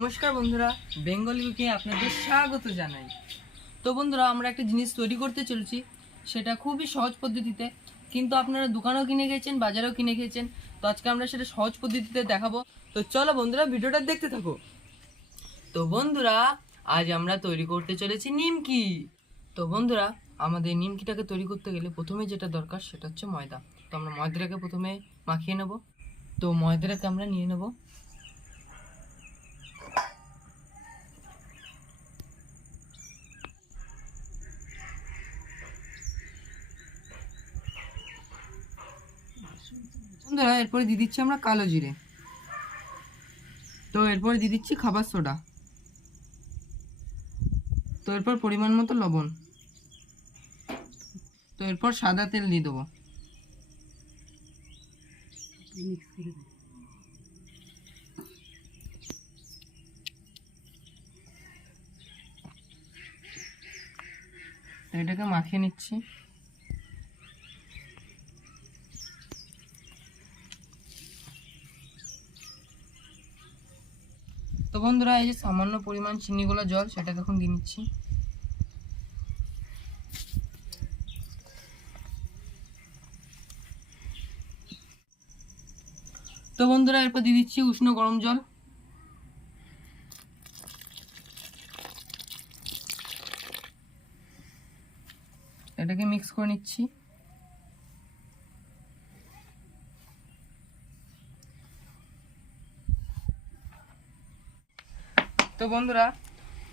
নমস্কার বন্ধুরা, Bengali cooking আপনাদের স্বাগত জানাই। তো বন্ধুরা, আমরা একটা জিনিস তৈরি করতে চলেছি, সেটা খুবই সহজ পদ্ধতিতে, কিন্তু আপনারা দোকানেও কিনে খেয়েছেন, বাজারেও কিনে খেয়েছেন। তো আজকে আমরা সেটা সহজ পদ্ধতিতে দেখাবো। তো চলো বন্ধুরা, ভিডিওটা দেখতে থাকো। তো বন্ধুরা, আজ আমরা তৈরি করতে চলেছি নিমকি। তো বন্ধুরা, আমাদের নিমকিটাকে তৈরি করতে গেলে প্রথমে যেটা দরকার সেটা হচ্ছে ময়দা। তো আমরা ময়দাটাকে প্রথমে মাখিয়ে নেব। তো ময়দাটাকে আমরা নিয়ে নেব। বন্ধুরা, এরপরে দিয়ে দিচ্ছি আমরা কালো জিরে। তো এরপরে দিয়ে দিচ্ছি খাবার সোডা। তো এরপর পরিমাণ মতো লবণ। তো এরপর সাদা তেল দিয়ে দেবো। তো এটাকে মাখিয়ে নিচ্ছি। তো বন্ধুরা, এই যে সামান্য পরিমাণ চিনিগুলো জল, সেটা এখন দিয়ে নিচ্ছি। তো বন্ধুরা, এরপর দিয়ে দিচ্ছি উষ্ণ গরম জল। এটাকে মিক্স করে নিচ্ছি। তো বন্ধুরা,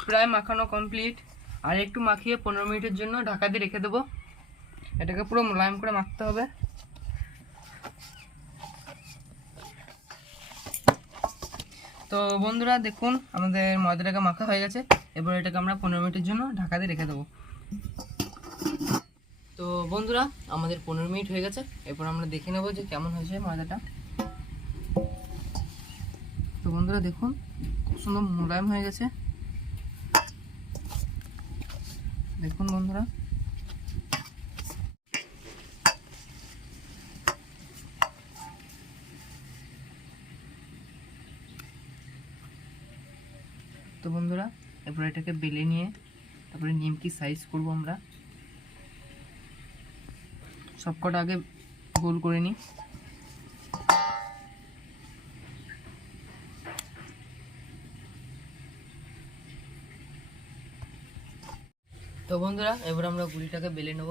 প্রায় মাখানো কমপ্লিট। আর একটু মাখিয়ে 15 মিনিটের জন্য ঢাকা দিয়ে রেখে দেবো। এটাকে পুরো মোলায়েম করে মাখতে হবে। তো বন্ধুরা, দেখুন আমাদের ময়দাটাকে মাখা হয়ে গেছে। এবার এটাকে আমরা 15 মিনিটের জন্য ঢাকা দিয়ে রেখে দেবো। তো বন্ধুরা, আমাদের 15 মিনিট হয়ে গেছে। এরপর আমরা দেখে নেব যে কেমন হয়েছে ময়দাটা। তো বন্ধুরা, দেখুন খুব সুন্দর মোলায়েম হয়ে গেছে। দেখুন বন্ধুরা, তো বন্ধুরা, এরপর এটাকে বেলে নিয়ে তারপরে নিমকি সাইজ করব আমরা। সবকটা আগে গোল করে নিই। তো বন্ধুরা, এবার আমরা গুলিটাকে বেলে নেব।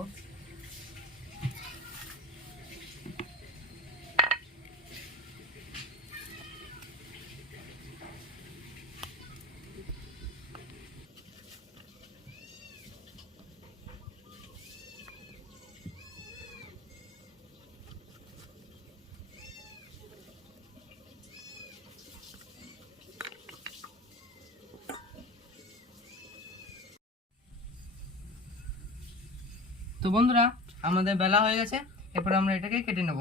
তো বন্ধুরা, আমাদের বেলা হয়ে গেছে। এরপর আমরা এটাকে কেটে নেব।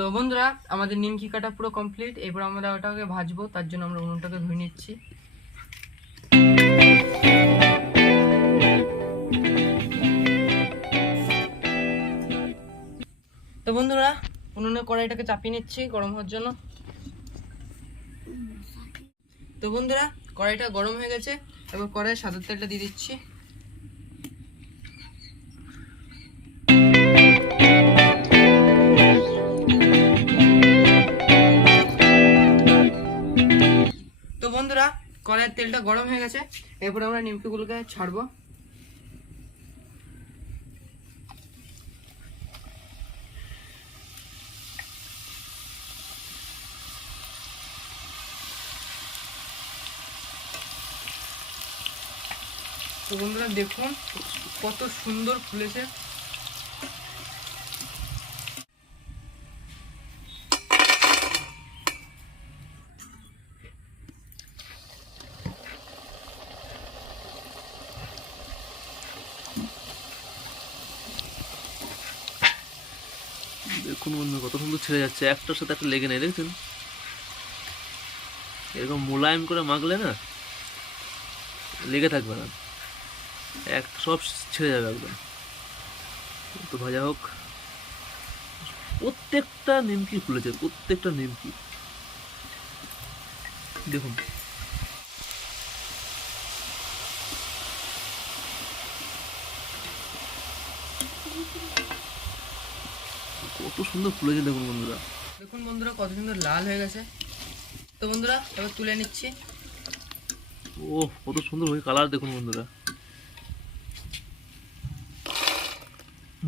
তো বন্ধুরা, আমাদের নিমকি কাটা পুরো কমপ্লিট। এবার আমরা ওটাকে ভাজবো, তার জন্য আমরা উনুনটাকে ধুয়ে নিচ্ছি। তো বন্ধুরা, উনুনে কড়াইটাকে চাপিয়ে নিচ্ছি গরম হওয়ার জন্য। তো বন্ধুরা, কড়াইটা গরম হয়ে গেছে। এবার কড়াইয়ে সাদা তেলটা দিয়ে দিচ্ছি। তো বন্ধুরা, কড়াইয়ের তেলটা গরম হয়ে গেছে। এরপর আমরা নিমকিগুলোকে ছাড়বো। তো বন্ধুরা দেখুন কত সুন্দর ফুলেছে। দেখুন বন্ধু কত সুন্দর ছেড়ে যাচ্ছে, একটার সাথে একটা লেগে নেই, দেখছেন? এরকম মোলায়েম করে মাখলে না লেগে থাকবে না, সব ছেড়ে যাবে একদম। তো ভাজা হোক। প্রত্যেকটা নিমকি ফুলেছে, প্রত্যেকটা নিমকি দেখুন। কত সুন্দর ফুলেছে দেখুন বন্ধুরা। দেখুন বন্ধুরা কত সুন্দর লাল হয়ে গেছে। তো বন্ধুরা এবার তুলে নিচ্ছি। ও কত সুন্দর হয়ে কালার দেখুন বন্ধুরা,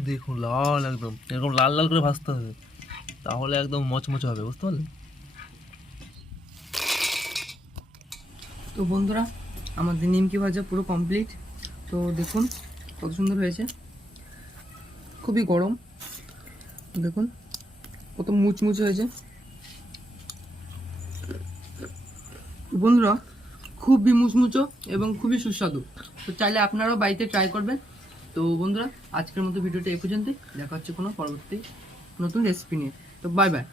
দেখুন লাল একদম, এরকম লাল লাল করে ভাজতে হবে, তাহলে একদম মচমচে হবে, বুঝতে পারলেন? তো বন্ধুরা আমাদের নিমকি ভাজা পুরো কমপ্লিট। তো দেখুন কত সুন্দর হয়েছে, খুবই গরম। দেখুন কত মুচমুচে হয়েছে বন্ধুরা, খুবই মুচমুচো এবং খুবই সুস্বাদু। তো চাইলে আপনারাও বাড়িতে ট্রাই করবেন। তো বন্ধুরা আজকের মতো ভিডিওটা এই পর্যন্তই, দেখা হচ্ছে কোনো পরবর্তী নতুন রেসিপি নিয়ে। তো বাই বাই।